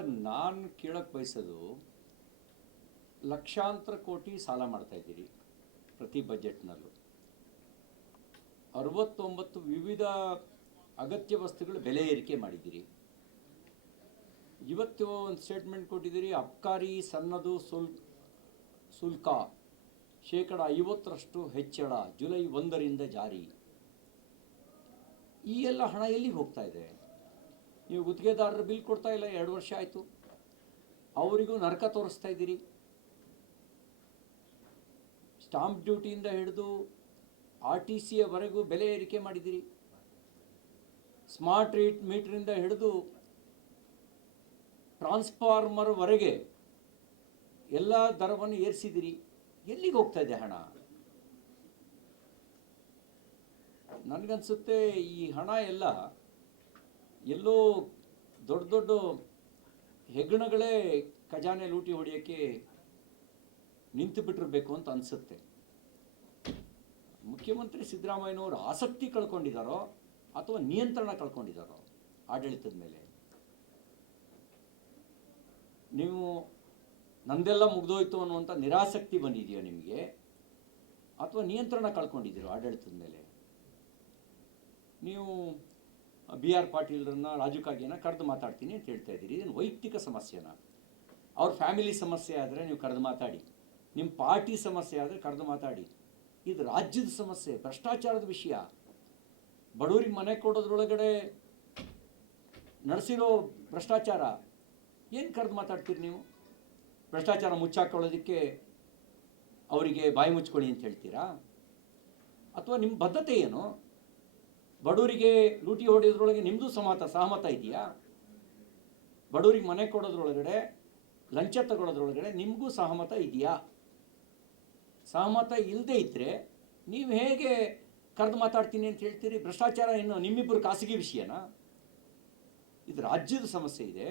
ಅಲ್ಲ ನಾನು ಕೇಳಕ್ಕೆ ಬಯಸೋದು ಲಕ್ಷಾಂತರ ಕೋಟಿ ಸಾಲ ಮಾಡ್ತಾ ಇದ್ದೀರಿ ಪ್ರತಿ ಬಜೆಟ್ನಲ್ಲೂ. ಅರವತ್ತೊಂಬತ್ತು ವಿವಿಧ ಅಗತ್ಯ ವಸ್ತುಗಳು ಬೆಲೆ ಏರಿಕೆ ಮಾಡಿದ್ದೀರಿ. ಇವತ್ತು ಒಂದು ಸ್ಟೇಟ್ಮೆಂಟ್ ಕೊಟ್ಟಿದ್ದೀರಿ, ಅಬ್ಕಾರಿ ಸನ್ನದು ಸುಲ್ ಶುಲ್ಕ ಶೇಕಡ ಐವತ್ತರಷ್ಟು ಹೆಚ್ಚಳ ಜುಲೈ ಒಂದರಿಂದ ಜಾರಿ. ಈ ಎಲ್ಲ ಹಣ ಎಲ್ಲಿಗೆ ಹೋಗ್ತಾ ಇದೆ? ನೀವು ಗುತ್ತಿಗೆದಾರರು ಬಿಲ್ ಕೊಡ್ತಾ ಇಲ್ಲ, ಎರಡು ವರ್ಷ ಆಯಿತು. ಅವರಿಗೂ ನರಕ ತೋರಿಸ್ತಾ ಇದ್ದೀರಿ. ಸ್ಟಾಂಪ್ ಡ್ಯೂಟಿಯಿಂದ ಹಿಡಿದು ಆರ್ ಟಿ ಸಿಯವರೆಗೂ ಬೆಲೆ ಏರಿಕೆ ಮಾಡಿದ್ದೀರಿ. ಸ್ಮಾರ್ಟ್ ರೇಟ್ ಮೀಟ್ರಿಂದ ಹಿಡಿದು ಟ್ರಾನ್ಸ್ಫಾರ್ಮರ್ವರೆಗೆ ಎಲ್ಲ ದರವನ್ನು ಏರಿಸಿದಿರಿ ಎಲ್ಲಿಗೆ ಹೋಗ್ತಾ ಇದೆ ಹಣ? ನನಗನ್ಸುತ್ತೆ ಈ ಹಣ ಎಲ್ಲ ಎಲ್ಲೋ ದೊಡ್ಡ ದೊಡ್ಡ ಹೆಗ್ಗಣಗಳೇ ಖಜಾನೆ ಲೂಟಿ ಹೊಡೆಯೋಕ್ಕೆ ನಿಂತು ಬಿಟ್ಟಿರಬೇಕು ಅಂತ ಅನಿಸುತ್ತೆ. ಮುಖ್ಯಮಂತ್ರಿ ಸಿದ್ದರಾಮಯ್ಯನವರು ಆಸಕ್ತಿ ಕಳ್ಕೊಂಡಿದ್ದಾರೋ ಅಥವಾ ನಿಯಂತ್ರಣ ಕಳ್ಕೊಂಡಿದ್ದಾರೋ ಆಡಳಿತದ ಮೇಲೆ? ನೀವು ನಂದೆಲ್ಲ ಮುಗ್ದೋಯ್ತು ಅನ್ನುವಂಥ ನಿರಾಸಕ್ತಿ ಬಂದಿದೆಯೋ ನಿಮಗೆ? ಅಥವಾ ನಿಯಂತ್ರಣ ಕಳ್ಕೊಂಡಿದ್ದೀರೋ ಆಡಳಿತದ ಮೇಲೆ? ನೀವು ಬಿ ಆರ್ ಪಾಟೀಲ್ರನ್ನ ರಾಜು ಕಾಗೆನ ಕರೆದು ಮಾತಾಡ್ತೀನಿ ಅಂತ ಹೇಳ್ತಾ ಇದ್ದೀರಿ. ಇದನ್ನು ವೈಯಕ್ತಿಕ ಸಮಸ್ಯೆನ? ಅವ್ರ ಫ್ಯಾಮಿಲಿ ಸಮಸ್ಯೆ ಆದರೆ ನೀವು ಕರೆದು ಮಾತಾಡಿ. ನಿಮ್ಮ ಪಾರ್ಟಿ ಸಮಸ್ಯೆ ಆದರೆ ಕರೆದು ಮಾತಾಡಿ. ಇದು ರಾಜ್ಯದ ಸಮಸ್ಯೆ, ಭ್ರಷ್ಟಾಚಾರದ ವಿಷಯ. ಬಡವರಿಗೆ ಮನೆ ಕೊಡೋದ್ರೊಳಗಡೆ ನಡೆಸಿರೋ ಭ್ರಷ್ಟಾಚಾರ, ಏನು ಕರೆದು ಮಾತಾಡ್ತೀರಿ ನೀವು? ಭ್ರಷ್ಟಾಚಾರ ಮುಚ್ಚಾಕೊಳ್ಳೋದಕ್ಕೆ ಅವರಿಗೆ ಬಾಯಿ ಮುಚ್ಕೊಳ್ಳಿ ಅಂತ ಹೇಳ್ತೀರಾ? ಅಥವಾ ನಿಮ್ಮ ಬದ್ಧತೆ ಏನು? ಬಡವರಿಗೆ ಲೂಟಿ ಹೊಡೆಯೋದ್ರೊಳಗೆ ನಿಮ್ಮದು ಸಮಾತ, ಸಹಮತ ಇದೆಯಾ? ಬಡವರಿಗೆ ಮನೆ ಕೊಡೋದ್ರೊಳಗಡೆ, ಲಂಚ ತಗೊಳೋದ್ರೊಳಗಡೆ ನಿಮಗೂ ಸಹಮತ ಇದೆಯಾ? ಸಹಮತ ಇಲ್ಲದೆ ಇದ್ದರೆ ನೀವು ಹೇಗೆ ಕರೆದು ಮಾತಾಡ್ತೀನಿ ಅಂತ ಹೇಳ್ತೀರಿ? ಭ್ರಷ್ಟಾಚಾರ ಇನ್ನು ನಿಮ್ಮಿಬ್ಬರು ಖಾಸಗಿ ವಿಷಯನಾ? ಇದು ರಾಜ್ಯದ ಸಮಸ್ಯೆ ಇದೆ.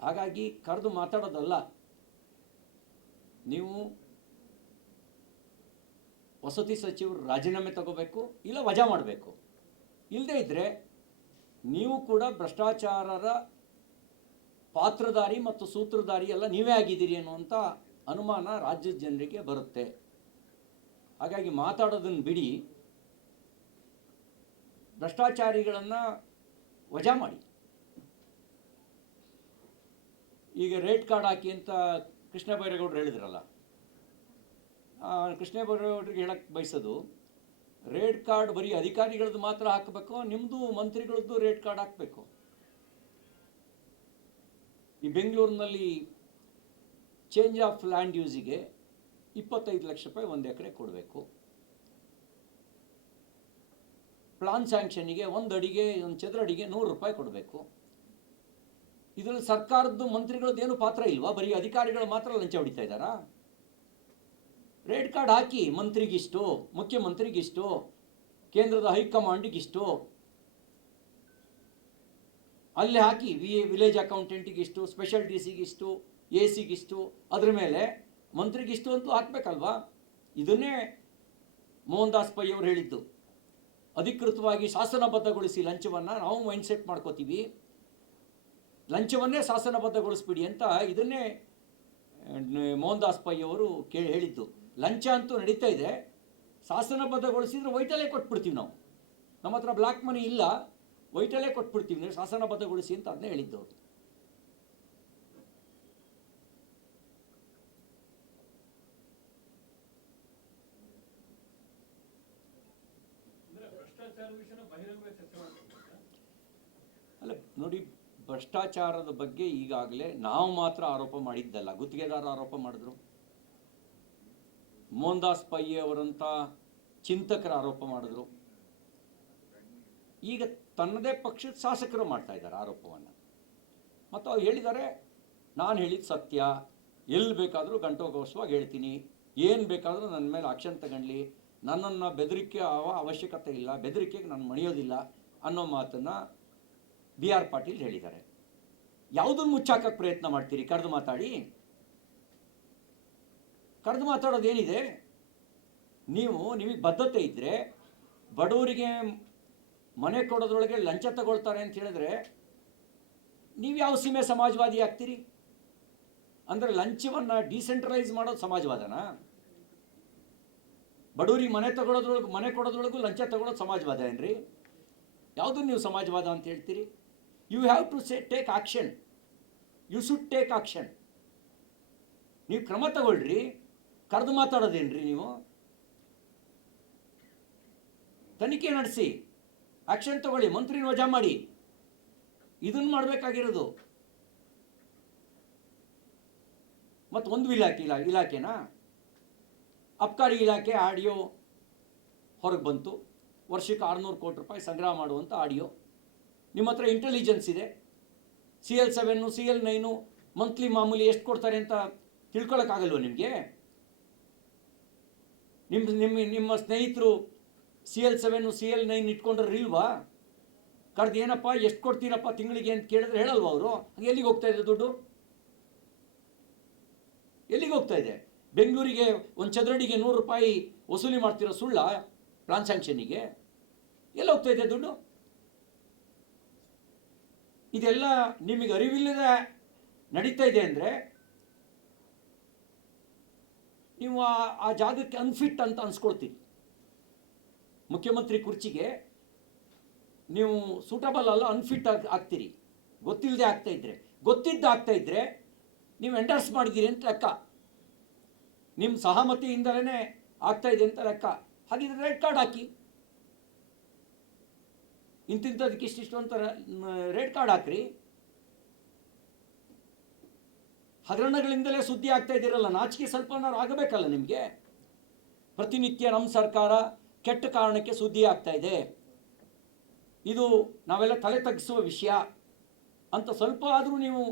ಹಾಗಾಗಿ ಕರೆದು ಮಾತಾಡೋದಲ್ಲ. ನೀವು ವಸತಿ ಸಚಿವರು ರಾಜೀನಾಮೆ ತಗೋಬೇಕು, ಇಲ್ಲ ವಜಾ ಮಾಡಬೇಕು? ಇಲ್ಲದೇ ಇದ್ದರೆ ನೀವು ಕೂಡ ಭ್ರಷ್ಟಾಚಾರರ ಪಾತ್ರಧಾರಿ ಮತ್ತು ಸೂತ್ರಧಾರಿ ಎಲ್ಲ ನೀವೇ ಆಗಿದ್ದೀರಿ ಅನ್ನುವಂಥ ಅನುಮಾನ ರಾಜ್ಯದ ಜನರಿಗೆ ಬರುತ್ತೆ. ಹಾಗಾಗಿ ಮಾತಾಡೋದನ್ನು ಬಿಡಿ. ಭ್ರಷ್ಟಾಚಾರಿಗಳನ್ನು ವಜಾ ಮಾಡಿ. ಈಗ ರೇಟ್ ಕಾರ್ಡ್ ಹಾಕಿ ಅಂತ ಕೃಷ್ಣ ಬೈರೇಗೌಡರು ಹೇಳಿದ್ರಲ್ಲ ಕೃಷ್ಣ ಬೈರೇಗೌಡರಿಗೆ ಹೇಳಕ್ಕೆ ಬಯಸೋದು ರೇಟ್ ಕಾರ್ಡ್ ಬರೀ ಅಧಿಕಾರಿಗಳದ್ದು ಮಾತ್ರ ಹಾಕಬೇಕು ನಿಮ್ಮದು ಮಂತ್ರಿಗಳದ್ದು ರೇಡ್ ಕಾರ್ಡ್ ಹಾಕಬೇಕು. ಈ ಬೆಂಗಳೂರಿನಲ್ಲಿ ಚೇಂಜ್ ಆಫ್ ಲ್ಯಾಂಡ್ ಯೂಸಿಗೆ ಇಪ್ಪತ್ತೈದು ಲಕ್ಷ ರೂಪಾಯಿ ಒಂದು ಎಕರೆ ಕೊಡಬೇಕು. ಪ್ಲಾನ್ ಸ್ಯಾಂಕ್ಷನ್ನಿಗೆ ಒಂದು ಅಡಿಗೆ, ಒಂದು ಚದರ ಅಡಿಗೆ ನೂರು ರೂಪಾಯಿ ಕೊಡಬೇಕು. ಇದರಲ್ಲಿ ಸರ್ಕಾರದ್ದು ಮಂತ್ರಿಗಳದ್ದು ಏನು ಪಾತ್ರ ಇಲ್ವಾ? ಬರೀ ಅಧಿಕಾರಿಗಳು ಮಾತ್ರ ಲಂಚ ಹೊಡಿತಾ ಇದ್ದಾರಾ? ರೇಟ್ ಕಾರ್ಡ್ ಹಾಕಿ ಮಂತ್ರಿಗಿಷ್ಟು, ಮುಖ್ಯಮಂತ್ರಿಗಿಷ್ಟು, ಕೇಂದ್ರದ ಹೈಕಮಾಂಡಿಗಿಷ್ಟು, ಅಲ್ಲಿ ಹಾಕಿ ವಿ ವಿಲೇಜ್ ಅಕೌಂಟೆಂಟಿಗಿಷ್ಟು, ಸ್ಪೆಷಲ್ ಡಿ ಸಿಗಿಷ್ಟು ಎ ಸಿಗಿಷ್ಟು ಅದ್ರ ಮೇಲೆ ಮಂತ್ರಿಗಿಷ್ಟು ಅಂತೂ ಹಾಕಬೇಕಲ್ವಾ? ಇದನ್ನೇ ಮೋಹನ್ ದಾಸ್ ಪೈ ಅವರು ಹೇಳಿದ್ದು. ಅಧಿಕೃತವಾಗಿ ಶಾಸನಬದ್ಧಗೊಳಿಸಿ ಲಂಚವನ್ನು ನಾವು ಮೈಂಡ್ ಸೆಟ್ ಮಾಡ್ಕೋತೀವಿ. ಲಂಚವನ್ನೇ ಶಾಸನಬದ್ಧಗೊಳಿಸ್ಬಿಡಿ ಅಂತ ಇದನ್ನೇ ಮೋಹನ್ ದಾಸ್ ಪೈ ಅವರು ಕೇಳಿ ಹೇಳಿದ್ದು. ಲಂಚ ಅಂತೂ ನಡೀತಾ ಇದೆ. ಶಾಸನಬದ್ಧಗೊಳಿಸಿದ್ರೆ ವೈಟಲ್ಲೇ ಕೊಟ್ಬಿಡ್ತೀವಿ ನಾವು. ನಮ್ಮ ಹತ್ರ ಬ್ಲ್ಯಾಕ್ ಮನಿ ಇಲ್ಲ ವೈಟಲ್ಲೇ ಕೊಟ್ಬಿಡ್ತೀವಿ. ನೀವು ಶಾಸನಬದ್ಧಗೊಳಿಸಿ ಅಂತ ಅದನ್ನೇ ಹೇಳಿದ್ದು ಅವರು. ಭ್ರಷ್ಟಾಚಾರ ವಿಷಯನ ಬಹಿರಂಗವಾಗಿ ಚರ್ಚೆ ಮಾಡ್ತಿದ್ದಾರೆ? ಅಲ್ಲ ನೋಡಿ ಭ್ರಷ್ಟಾಚಾರದ ಬಗ್ಗೆ ಈಗಾಗಲೇ ನಾವು ಮಾತ್ರ ಆರೋಪ ಮಾಡಿದ್ದಲ್ಲ. ಗುತ್ತಿಗೆದಾರ ಆರೋಪ ಮಾಡಿದ್ರು. ಮೋಹನ್ ದಾಸ್ ಪೈ ಅವರಂಥ ಚಿಂತಕರ ಆರೋಪ ಮಾಡಿದ್ರು. ಈಗ ತನ್ನದೇ ಪಕ್ಷದ ಶಾಸಕರು ಮಾಡ್ತಾ ಇದ್ದಾರೆ ಆರೋಪವನ್ನು. ಮತ್ತು ಅವ್ರು ಹೇಳಿದ್ದಾರೆ, ನಾನು ಹೇಳಿದ ಸತ್ಯ, ಎಲ್ಲಿ ಬೇಕಾದರೂ ಗಂಟೋಗೋಸವಾಗಿ ಹೇಳ್ತೀನಿ, ಏನು ಬೇಕಾದರೂ ನನ್ನ ಮೇಲೆ ಆಕ್ಷನ್ ತಗೊಳ್ಳಿ ನನ್ನನ್ನು ಬೆದರಿಕೆ ಆವ ಅವಶ್ಯಕತೆ ಇಲ್ಲ, ಬೆದರಿಕೆಗೆ ನಾನು ಮಣಿಯೋದಿಲ್ಲ ಅನ್ನೋ ಮಾತನ್ನು ಬಿ ಆರ್ ಪಾಟೀಲ್ ಹೇಳಿದ್ದಾರೆ. ಯಾವುದನ್ನು ಮುಚ್ಚಾಕಕ್ಕೆ ಪ್ರಯತ್ನ ಮಾಡ್ತೀರಿ? ಕರೆದು ಮಾತಾಡಿ. ಕರೆದು ಮಾತಾಡೋದೇನಿದೆ? ನೀವು ನಿಮಗೆ ಬದ್ಧತೆ ಇದ್ದರೆ ಬಡವರಿಗೆ ಮನೆ ಕೊಡೋದ್ರೊಳಗೆ ಲಂಚ ತಗೊಳ್ತಾರೆ ಅಂತ ಹೇಳಿದ್ರೆ ನೀವು ಯಾವ ಸೀಮೆ ಸಮಾಜವಾದಿ ಆಗ್ತೀರಿ? ಅಂದರೆ ಲಂಚವನ್ನು ಡಿಸೆಂಟ್ರಲೈಸ್ ಮಾಡೋದು ಸಮಾಜವಾದನಾ? ಬಡವರಿಗೆ ಮನೆ ತಗೊಳ್ಳೋದ್ರೊಳಗೆ ಮನೆ ಕೊಡೋದ್ರೊಳಗೂ ಲಂಚ ತಗೊಳ್ಳೋದು ಸಮಾಜವಾದ ಏನ್ರಿ ಯಾವುದು ನೀವು ಸಮಾಜವಾದ ಅಂತ ಹೇಳ್ತೀರಿ? You have to say take action you should take action ನೀವು ಕ್ರಮ ತಗೊಳ್ರಿ. ಕರೆದು ಮಾತಾಡೋದೇನ್ರಿ ನೀವು? ತನಿಖೆ ನಡೆಸಿ ಆಕ್ಷನ್ ತಗೊಳ್ಳಿ ಮಂತ್ರಿನ ವಜಾ ಮಾಡಿ. ಇದನ್ನು ಮಾಡಬೇಕಾಗಿರೋದು. ಮತ್ತು ಒಂದು ಇಲಾಖೆ ಇಲಾ, ಇಲಾಖೆನಾ? ಅಬ್ಕಾರಿ ಇಲಾಖೆ ಆಡಿಯೋ ಹೊರಗೆ ಬಂತು. ವರ್ಷಕ್ಕೆ ಆರುನೂರು ಕೋಟಿ ರೂಪಾಯಿ ಸಂಗ್ರಹ ಮಾಡುವಂಥ ಆಡಿಯೋ. ನಿಮ್ಮ ಹತ್ರ ಇಂಟೆಲಿಜೆನ್ಸ್ ಇದೆ. C L seven C L nine monthly ಮಾಮೂಲಿ ಎಷ್ಟು ಕೊಡ್ತಾರೆ ಅಂತ ತಿಳ್ಕೊಳಕ್ಕಾಗಲ್ವ ನಿಮಗೆ? ನಿಮ್ಮ ನಿಮ್ಮ ನಿಮ್ಮ ಸ್ನೇಹಿತರು C L seven C L nine ಇಟ್ಕೊಂಡ್ರೆ ಇಲ್ವಾ ಕರೆದು ಏನಪ್ಪ, ಎಷ್ಟು ಕೊಡ್ತೀರಪ್ಪ ತಿಂಗಳಿಗೆ ಅಂತ ಕೇಳಿದ್ರೆ ಹೇಳಲ್ವಾ ಅವರು? ಎಲ್ಲಿಗೆ ಹೋಗ್ತಾ ಇದೆ ದುಡ್ಡು? ಎಲ್ಲಿಗೆ ಹೋಗ್ತಾ ಇದೆ ಬೆಂಗಳೂರಿಗೆ ಒಂದು ಚದರಡಿಗೆ ನೂರು ರೂಪಾಯಿ ವಸೂಲಿ ಮಾಡ್ತಿರೋ ಸುಳ್ಳ ಪ್ಲಾನ್ ಸ್ಯಾಂಕ್ಷನಿಗೆ ಎಲ್ಲಿ ಹೋಗ್ತಾ ಇದೆ ದುಡ್ಡು? ಇದೆಲ್ಲ ನಿಮಗೆ ಅರಿವಿಲ್ಲದೆ ನಡೀತಾ ಇದೆ ಅಂದರೆ ನೀವು ಆ ಜಾಗಕ್ಕೆ ಅನ್ಫಿಟ್ ಅಂತ ಅನ್ಸ್ಕೊಳ್ತೀರಿ. ಮುಖ್ಯಮಂತ್ರಿ ಕುರ್ಚಿಗೆ ನೀವು ಸೂಟಬಲ್ ಅಲ್ಲ ಅನ್ಫಿಟ್ ಆಗಿ, ಆಗ್ತೀರಿ. ಗೊತ್ತಿಲ್ಲದೆ ಆಗ್ತಾ ಇದ್ರೆ. ಗೊತ್ತಿದ್ದು ಆಗ್ತಾ ಇದ್ರೆ ನೀವು ಎಂಡರ್ಸ್ ಮಾಡಿದ್ದೀರಿ ಅಂತ ಲೆಕ್ಕ. ನಿಮ್ಮ ಸಹಮತಿಯಿಂದಲೇ ಆಗ್ತಾ ಇದೆ ಅಂತ ಲೆಕ್ಕ. ಹಾಗಿದ್ರೆ ರೆಡ್ ಕಾರ್ಡ್ ಹಾಕಿ. ಇಂತಿಂಥದಕ್ಕೆ ಇಷ್ಟಿಷ್ಟು ಅಂತ ರೆಡ್ ಕಾರ್ಡ್ ಹಾಕ್ರಿ. ಹಗರಣಗಳಿಂದಲೇ ಸುದ್ದಿ ಆಗ್ತಾ ಇದ್ದೀರಲ್ಲ, ನಾಚಿಕೆ ಸ್ವಲ್ಪನಾರು ಆಗಬೇಕಲ್ಲ ನಿಮಗೆ? ಪ್ರತಿನಿತ್ಯ ನಮ್ಮ ಸರ್ಕಾರ ಕೆಟ್ಟ ಕಾರಣಕ್ಕೆ ಸುದ್ದಿ ಆಗ್ತಾ ಇದೆ. ಇದು ನಾವೆಲ್ಲ ತಲೆ ತಗ್ಗಿಸುವ ವಿಷಯ. ಅಂತ ಸ್ವಲ್ಪ ಆದರೂ ನೀವು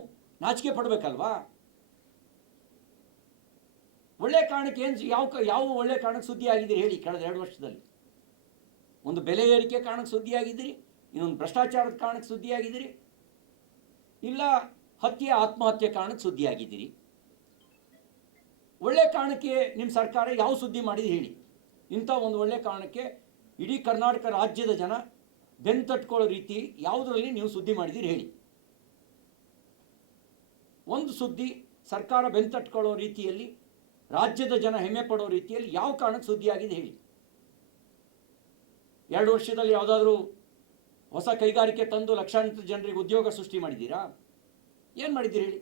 ನಾಚಿಕೆ ಪಡಬೇಕಲ್ವಾ? ಒಳ್ಳೆ ಕಾರಣಕ್ಕೆ ಏನು ಯಾವ ಯಾವ ಒಳ್ಳೆ ಕಾರಣಕ್ಕೆ ಸುದ್ದಿ ಆಗಿದ್ದೀರಿ ಹೇಳಿ ಕಳೆದ ಎರಡು ವರ್ಷದಲ್ಲಿ? ಒಂದು ಬೆಲೆ ಏರಿಕೆ ಕಾರಣಕ್ಕೆ ಸುದ್ದಿ ಆಗಿದ್ದೀರಿ, ಇನ್ನೊಂದು ಭ್ರಷ್ಟಾಚಾರದ ಕಾರಣಕ್ಕೆ ಸುದ್ದಿ ಆಗಿದ್ದೀರಿ. ಇಲ್ಲ ಹತ್ಯೆ ಆತ್ಮಹತ್ಯೆ ಕಾರಣಕ್ಕೆ ಸುದ್ದಿ ಆಗಿದ್ದೀರಿ ಒಳ್ಳೆ ಕಾರಣಕ್ಕೆ ನಿಮ್ಮ ಸರ್ಕಾರ ಯಾವ ಸುದ್ದಿ ಮಾಡಿದೆ ಹೇಳಿ. ಇಂಥ ಒಂದು ಒಳ್ಳೆ ಕಾರಣಕ್ಕೆ ಇಡೀ ಕರ್ನಾಟಕ ರಾಜ್ಯದ ಜನ ಬೆನ್ ತಟ್ಕೊಳ್ಳೋ ರೀತಿ ಯಾವುದರಲ್ಲಿ ನೀವು ಸುದ್ದಿ ಮಾಡಿದ್ದೀರಿ ಹೇಳಿ. ಒಂದು ಸುದ್ದಿ ಸರ್ಕಾರ ಬೆನ್ ತಟ್ಕೊಳ್ಳೋ ರೀತಿಯಲ್ಲಿ, ರಾಜ್ಯದ ಜನ ಹೆಮ್ಮೆ ಪಡೋ ರೀತಿಯಲ್ಲಿ ಯಾವ ಕಾರಣಕ್ಕೆ ಸುದ್ದಿ ಆಗಿದೆ ಹೇಳಿ. ಎರಡು ವರ್ಷದಲ್ಲಿ ಯಾವುದಾದ್ರೂ ಹೊಸ ಕೈಗಾರಿಕೆ ತಂದು ಲಕ್ಷಾಂತರ ಜನರಿಗೆ ಉದ್ಯೋಗ ಸೃಷ್ಟಿ ಮಾಡಿದ್ದೀರಾ? ಏನು ಮಾಡಿದ್ದೀರಿ ಹೇಳಿ?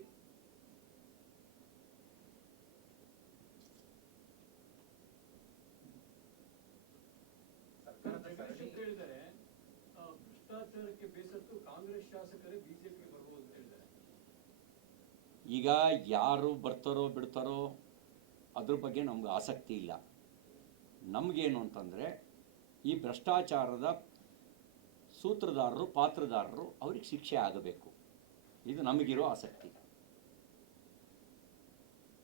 ಈಗ ಯಾರು ಬರ್ತಾರೋ ಬಿಡ್ತಾರೋ ಅದ್ರ ಬಗ್ಗೆ ನಮ್ಗೆ ಆಸಕ್ತಿ ಇಲ್ಲ. ನಮಗೇನು ಅಂತಂದರೆ ಈ ಭ್ರಷ್ಟಾಚಾರದ ಸೂತ್ರಧಾರರು ಪಾತ್ರಧಾರರು ಅವ್ರಿಗೆ ಶಿಕ್ಷೆ ಆಗಬೇಕು. ಇದು ನಮಗಿರೋ ಆಸಕ್ತಿ.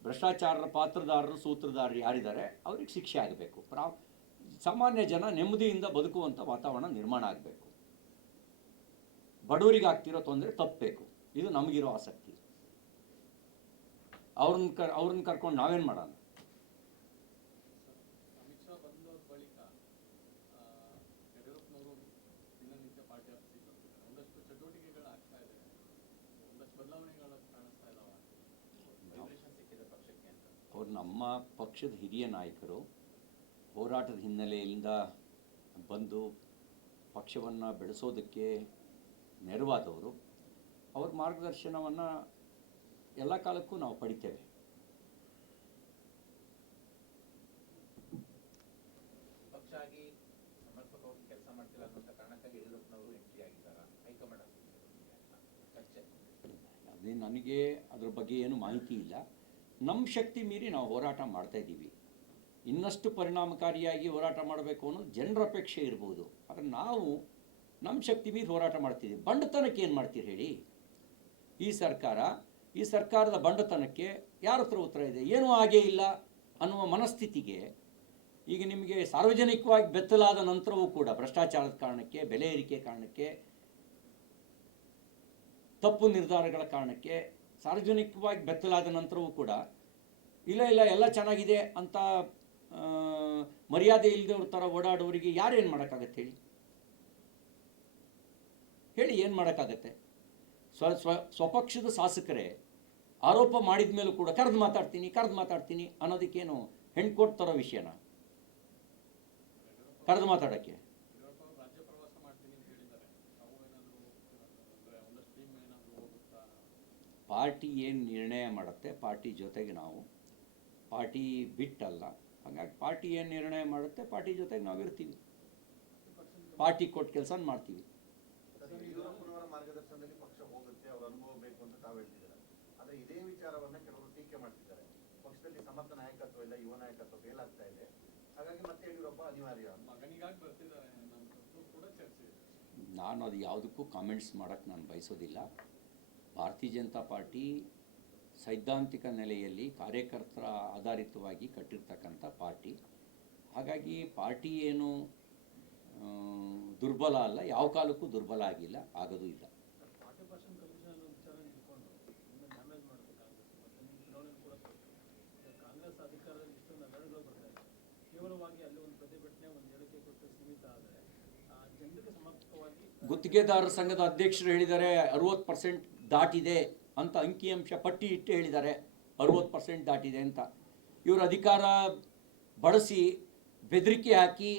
ಭ್ರಷ್ಟಾಚಾರರ ಪಾತ್ರದಾರರು ಸೂತ್ರಧಾರರು ಯಾರಿದ್ದಾರೆ, ಅವ್ರಿಗೆ ಶಿಕ್ಷೆ ಆಗಬೇಕು. ಪ್ರಾ, ಸಾಮಾನ್ಯ ಜನ ನೆಮ್ಮದಿಯಿಂದ ಬದುಕುವಂಥ ವಾತಾವರಣ ನಿರ್ಮಾಣ ಆಗಬೇಕು. ಬಡವರಿಗೆ ಆಗ್ತಿರೋ ತೊಂದರೆ ತಪ್ಪಬೇಕು. ಇದು ನಮಗಿರೋ ಆಸಕ್ತಿ. ಅವ್ರನ್ನ ಕರ್, ಅವ್ರನ್ನ ಕರ್ಕೊಂಡು ನಾವೇನು ಮಾಡೋಣ? ನಮ್ಮ ಪಕ್ಷದ ಹಿರಿಯ ನಾಯಕರು ಹೋರಾಟದ ಹಿನ್ನೆಲೆಯಿಂದ ಬಂದು ಪಕ್ಷವನ್ನು ಬೆಳೆಸೋದಕ್ಕೆ ನೆರವಾದವರು. ಅವ್ರ ಮಾರ್ಗದರ್ಶನವನ್ನು ಎಲ್ಲ ಕಾಲಕ್ಕೂ ನಾವು ಪಡಿತೇವೆ. ಅದೇ ನನಗೆ ಅದ್ರ ಬಗ್ಗೆ ಏನು ಮಾಹಿತಿ ಇಲ್ಲ. ನಮ್ಮ ಶಕ್ತಿ ಮೀರಿ ನಾವು ಹೋರಾಟ ಮಾಡ್ತಾ ಇದ್ದೀವಿ. ಇನ್ನಷ್ಟು ಪರಿಣಾಮಕಾರಿಯಾಗಿ ಹೋರಾಟ ಮಾಡಬೇಕು ಅನ್ನೋದು ಜನರ ಅಪೇಕ್ಷೆ ಇರ್ಬೋದು. ಆದರೆ ನಾವು ನಮ್ಮ ಶಕ್ತಿ ಮೀರಿ ಹೋರಾಟ ಮಾಡ್ತಿದ್ದೀವಿ ಬಂಡತನಕ್ಕೆ ಏನು ಮಾಡ್ತೀರಿ ಹೇಳಿ? ಈ ಸರ್ಕಾರ, ಈ ಸರ್ಕಾರದ ಬಂಡತನಕ್ಕೆ ಯಾರ ಹತ್ರ ಉತ್ತರ ಇದೆ? ಏನೂ ಹಾಗೇ ಇಲ್ಲ ಅನ್ನುವ ಮನಸ್ಥಿತಿಗೆ ಈಗ ನಿಮಗೆ ಸಾರ್ವಜನಿಕವಾಗಿ ಬೆತ್ತಲಾದ ನಂತರವೂ ಕೂಡ ಭ್ರಷ್ಟಾಚಾರದ ಕಾರಣಕ್ಕೆ, ಬೆಲೆ ಏರಿಕೆ ಕಾರಣಕ್ಕೆ, ತಪ್ಪು ನಿರ್ಧಾರಗಳ ಕಾರಣಕ್ಕೆ ಸಾರ್ವಜನಿಕವಾಗಿ ಬೆತ್ತಲಾದ ನಂತರವೂ ಕೂಡ, ಇಲ್ಲ ಇಲ್ಲ, ಎಲ್ಲ ಚೆನ್ನಾಗಿದೆ ಅಂತ ಮರ್ಯಾದೆ ಇಲ್ಲದವ್ರ ಥರ ಓಡಾಡೋರಿಗೆ ಯಾರೇನು ಮಾಡೋಕ್ಕಾಗತ್ತೆ ಹೇಳಿ? ಹೇಳಿ ಏನು ಮಾಡೋಕ್ಕಾಗತ್ತೆ? ಸ್ವ ಸ್ವ, ಸ್ವಪಕ್ಷದ ಶಾಸಕರೇ, ಆರೋಪ ಮಾಡಿದ ಮೇಲೂ ಕೂಡ ಕರೆದು ಮಾತಾಡ್ತೀನಿ ಕರೆದು ಮಾತಾಡ್ತೀನಿ ಅನ್ನೋದಕ್ಕೇನು ಹೆಣ್ಣು ಕೊಡ್ತಾರೋ ವಿಷಯನ? ಕರೆದು ಮಾತಾಡೋಕ್ಕೆ. ಪಾರ್ಟಿ ಏನು ನಿರ್ಣಯ ಮಾಡುತ್ತೆ ಪಾರ್ಟಿ ಜೊತೆಗೆ ನಾವು ಪಾರ್ಟಿ ಬಿಟ್ಟಲ್ಲ ಹಾಗಾಗಿ ಪಾರ್ಟಿ ಏನು ನಿರ್ಣಯ ಮಾಡುತ್ತೆ ಪಾರ್ಟಿ ಜೊತೆಗೆ ನಾವು ಇರ್ತೀವಿ. ಪಾರ್ಟಿ ಕೊಟ್ಟು ಕೆಲಸ ಮಾಡ್ತೀವಿ. ಸರ್, ಯಡಿಯೂರಪ್ಪನವರ ಮಾರ್ಗದರ್ಶನದಲ್ಲಿ ಪಕ್ಷ ಹೋಗುತ್ತೆ ಅವ್ರ ಅನುಭವ ಬೇಕು ಅಂತ ತಾವು ಹೇಳ್ತಿದ್ದಾರೆ? ಆದ್ರೆ ಇದೇ ವಿಚಾರವನ್ನು ಕೆಲವರು ಟೀಕೆ ಮಾಡ್ತಿದ್ದಾರೆ. ಪಕ್ಷದಲ್ಲಿ ಸಮರ್ಥ ನಾಯಕತ್ವ ಇಲ್ಲ ಯುವ ನಾಯಕತ್ವ ಫೇಲ್ ಆಗ್ತಾ ಇದೆ. ಹಾಗಾಗಿ ಮತ್ತೆ ಯಡಿಯೂರಪ್ಪ ಅನಿವಾರ್ಯ. ಮಗನಿಗಾಗಿ ಬರ್ತಿದ್ದಾರೆ ಅನ್ನೋಂಥದ್ದು ಕೂಡ ಚರ್ಚೆ ಇದೆ. ನಾನು ಅದು ಯಾವುದಕ್ಕೂ ಕಾಮೆಂಟ್ಸ್ ಮಾಡೋಕ್ಕೆ ನಾನು ಬಯಸೋದಿಲ್ಲ. ಭಾರತೀಯ ಜನತಾ ಪಾರ್ಟಿ ಸೈದ್ಧಾಂತಿಕ ನೆಲೆಯಲ್ಲಿ ಕಾರ್ಯಕರ್ತರ ಆಧಾರಿತವಾಗಿ ಕಟ್ಟಿರ್ತಕ್ಕಂಥ ಪಾರ್ಟಿ. ಹಾಗಾಗಿ ಪಾರ್ಟಿ ಏನು ದುರ್ಬಲ ಅಲ್ಲ, ಯಾವ ಕಾಲಕ್ಕೂ ದುರ್ಬಲ ಆಗಿಲ್ಲ, ಆಗೋದು ಇಲ್ಲ. ಗುತ್ತಿಗೆದಾರರ ಸಂಘದ ಅಧ್ಯಕ್ಷರು ಹೇಳಿದ್ದಾರೆ, ಅರವತ್ತು ಪರ್ಸೆಂಟ್ ದಾಟಿದೆ ಅಂತ ಅಂಕಿಅಂಶ ಪಟ್ಟಿ ಇಟ್ಟು ಹೇಳಿದ್ದಾರೆ. ಅರುವತ್ತು ಪರ್ಸೆಂಟ್ ದಾಟಿದೆ ಅಂತ. ಇವರು ಅಧಿಕಾರ ಬಳಸಿ ಬೆದರಿಕೆ ಹಾಕಿ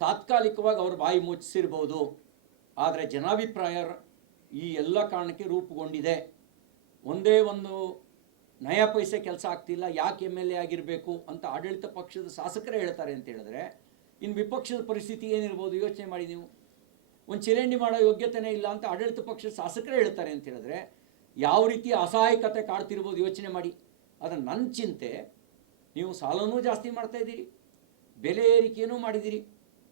ತಾತ್ಕಾಲಿಕವಾಗಿ ಅವ್ರ ಬಾಯಿ ಮುಚ್ಚಿಸಿರ್ಬೋದು. ಆದರೆ ಜನಾಭಿಪ್ರಾಯ ಈ ಎಲ್ಲ ಕಾರಣಕ್ಕೆ ರೂಪುಗೊಂಡಿದೆ. ಒಂದೇ ಒಂದು ನಯ ಪೈಸೆ ಕೆಲಸ ಆಗ್ತಿಲ್ಲ, ಯಾಕೆ ಎಂ ಎಲ್ ಎ ಆಗಿರಬೇಕು ಅಂತ ಆಡಳಿತ ಪಕ್ಷದ ಶಾಸಕರೇ ಹೇಳ್ತಾರೆ ಅಂತ ಹೇಳಿದ್ರೆ ಇನ್ನು ವಿಪಕ್ಷದ ಪರಿಸ್ಥಿತಿ ಏನಿರ್ಬೋದು ಯೋಚನೆ ಮಾಡಿ ನೀವು. ಒಂದು ಚರಂಡಿ ಮಾಡೋ ಯೋಗ್ಯತೆನೇ ಇಲ್ಲ ಅಂತ ಆಡಳಿತ ಪಕ್ಷದ ಶಾಸಕರೇ ಹೇಳ್ತಾರೆ ಅಂತ ಹೇಳಿದ್ರೆ ಯಾವ ರೀತಿ ಅಸಹಾಯಕತೆ ಕಾಡ್ತಿರ್ಬೋದು ಯೋಚನೆ ಮಾಡಿ. ಆದರೆ ನನ್ನ ಚಿಂತೆ, ನೀವು ಸಾಲನೂ ಜಾಸ್ತಿ ಮಾಡ್ತಾ ಇದ್ದೀರಿ, ಬೆಲೆ ಏರಿಕೆಯೂ ಮಾಡಿದ್ದೀರಿ.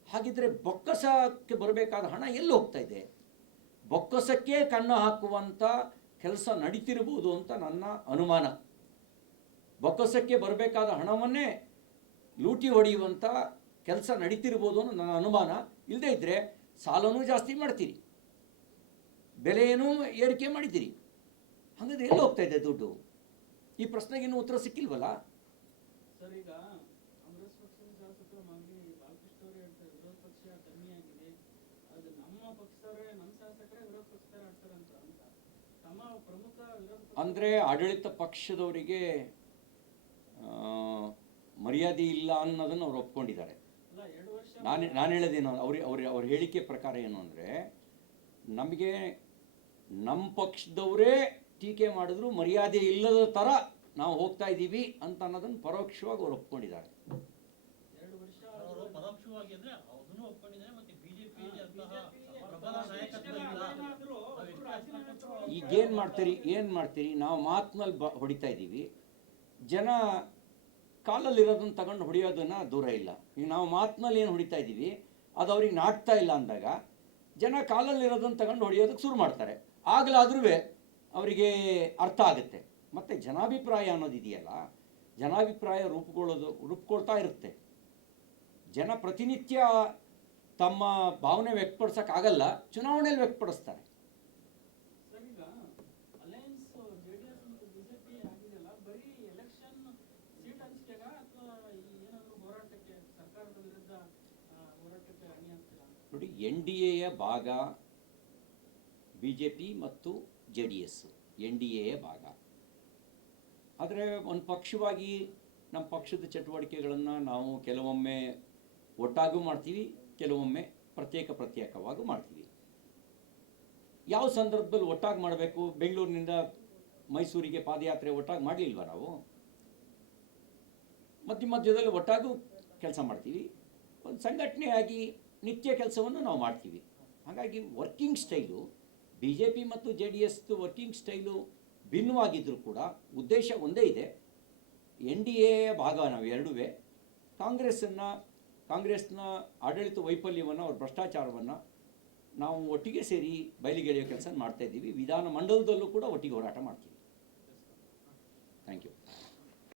ಹಾಗಿದ್ರೆ ಬೊಕ್ಕಸಕ್ಕೆ ಬರಬೇಕಾದ ಹಣ ಎಲ್ಲಿ ಹೋಗ್ತಾ ಇದೆ? ಬೊಕ್ಕಸಕ್ಕೆ ಕಣ್ಣು ಹಾಕುವಂಥ ಕೆಲಸ ನಡೀತಿರ್ಬೋದು ಅಂತ ನನ್ನ ಅನುಮಾನ. ಬೊಕ್ಕಸಕ್ಕೆ ಬರಬೇಕಾದ ಹಣವನ್ನೇ ಲೂಟಿ ಹೊಡೆಯುವಂಥ ಕೆಲಸ ನಡೀತಿರ್ಬೋದು ಅನ್ನೋ ನನ್ನ ಅನುಮಾನ. ಇಲ್ಲದೇ ಇದ್ದರೆ ಸಾಲನೂ ಜಾಸ್ತಿ ಮಾಡ್ತೀರಿ. ಬೆಲೆಯೂ ಏರಿಕೆ ಮಾಡಿದ್ದೀರಿ. ಹಾಗಾದ್ರೆ ಎಲ್ಲಿ ಹೋಗ್ತಾ ಇದೆ ದುಡ್ಡು? ಈ ಪ್ರಶ್ನೆಗೆ ಇನ್ನೂ ಉತ್ತರ ಸಿಕ್ಕಿಲ್ವಲ್ಲ? ಅಂದರೆ ಆಡಳಿತ ಪಕ್ಷದವರಿಗೆ ಮರ್ಯಾದೆ ಇಲ್ಲ ಅನ್ನೋದನ್ನು ಅವ್ರು ಒಪ್ಕೊಂಡಿದ್ದಾರೆ. ನಾನು ನಾನು ಹೇಳೋದೇನು ಅವ್ರ ಅವ್ರ ಅವ್ರ ಹೇಳಿಕೆ ಪ್ರಕಾರ ಏನು ಅಂದರೆ ನಮಗೆ ನಮ್ಮ ಪಕ್ಷದವರೇ ಟೀಕೆ ಮಾಡಿದ್ರು ಮರ್ಯಾದೆ ಇಲ್ಲದ ಥರ ನಾವು ಹೋಗ್ತಾ ಇದ್ದೀವಿ ಅಂತ ಅನ್ನೋದನ್ನು ಪರೋಕ್ಷವಾಗಿ ಅವ್ರು ಒಪ್ಕೊಂಡಿದ್ದಾರೆ. ಈಗೇನು ಮಾಡ್ತೀರಿ ಏನು ಮಾಡ್ತೀರಿ ನಾವು ಮಾತಿನಲ್ಲಿ ಬ ಹೊಡಿತಾ ಇದ್ದೀವಿ. ಜನ ಕಾಲಲ್ಲಿರೋದನ್ನ ತಗೊಂಡು ಹೊಡೆಯೋದನ್ನು ದೂರ ಇಲ್ಲ. ಈಗ ನಾವು ಮಾತಿನಲ್ಲಿ ಏನು ಹೊಡಿತಾ ಇದ್ದೀವಿ, ಅದು ಅವ್ರಿಗೆ ನಾಟ್ತಾ ಇಲ್ಲ ಅಂದಾಗ ಜನ ಕಾಲಲ್ಲಿರೋದನ್ನ ತಗೊಂಡು ಹೊಡೆಯೋದಕ್ಕೆ ಶುರು ಮಾಡ್ತಾರೆ. ಆಗಲಾದ್ರೂ ಅವರಿಗೆ ಅರ್ಥ ಆಗುತ್ತೆ. ಮತ್ತು ಜನಾಭಿಪ್ರಾಯ ಅನ್ನೋದು ಇದೆಯಲ್ಲ, ಜನಾಭಿಪ್ರಾಯ ರೂಪುಗೊಳ್ಳೋದು, ರೂಪುಗೊಳ್ತಾ ಇರುತ್ತೆ. ಜನ ಪ್ರತಿನಿತ್ಯ ತಮ್ಮ ಭಾವನೆ ವ್ಯಕ್ತಪಡಿಸೋಕ್ಕಾಗಲ್ಲ, ಚುನಾವಣೆಯಲ್ಲಿ ವ್ಯಕ್ತಪಡಿಸ್ತಾರೆ. ನೋಡಿ, ಎನ್ ಡಿ ಎಯ ಭಾಗ ಬಿ ಜೆ ಪಿ ಮತ್ತು J D S. N D ಎಯ ಭಾಗ. ಆದರೆ ಒಂದು ಪಕ್ಷವಾಗಿ ನಮ್ಮ ಪಕ್ಷದ ಚಟುವಟಿಕೆಗಳನ್ನು ನಾವು ಕೆಲವೊಮ್ಮೆ ಒಟ್ಟಾಗೂ ಮಾಡ್ತೀವಿ, ಕೆಲವೊಮ್ಮೆ ಪ್ರತ್ಯೇಕ ಪ್ರತ್ಯೇಕವಾಗೂ ಮಾಡ್ತೀವಿ. ಯಾವ ಸಂದರ್ಭದಲ್ಲಿ ಒಟ್ಟಾಗಿ ಮಾಡಬೇಕು? ಬೆಂಗಳೂರಿನಿಂದ ಮೈಸೂರಿಗೆ ಪಾದಯಾತ್ರೆ ಒಟ್ಟಾಗಿ ಮಾಡಲಿಲ್ವ ನಾವು? ಮಧ್ಯ ಮಧ್ಯದಲ್ಲಿ ಒಟ್ಟಾಗೂ ಕೆಲಸ ಮಾಡ್ತೀವಿ. ಒಂದು ಸಂಘಟನೆಯಾಗಿ ನಿತ್ಯ ಕೆಲಸವನ್ನು ನಾವು ಮಾಡ್ತೀವಿ. ಹಾಗಾಗಿ working style B J P ಮತ್ತು ಜೆ ಡಿ ಎಸ್ದು ವರ್ಕಿಂಗ್ ಸ್ಟೈಲು ಭಿನ್ನವಾಗಿದ್ದರೂ ಕೂಡ ಉದ್ದೇಶ ಒಂದೇ ಇದೆ. ಎನ್ ಡಿ ಎ ಭಾಗ ನಾವು ಎರಡುವೇ. ಕಾಂಗ್ರೆಸ್ಸನ್ನು, ಕಾಂಗ್ರೆಸ್ನ ಆಡಳಿತ ವೈಫಲ್ಯವನ್ನು ಅವ್ರ ಭ್ರಷ್ಟಾಚಾರವನ್ನು ನಾವು ಒಟ್ಟಿಗೆ ಸೇರಿ ಬಯಲಿಗೆಳೆಯೋ ಕೆಲಸ ಮಾಡ್ತಾ ಇದ್ದೀವಿ. ವಿಧಾನ ಮಂಡಲದಲ್ಲೂ ಕೂಡ ಒಟ್ಟಿಗೆ ಹೋರಾಟ ಮಾಡ್ತೀವಿ.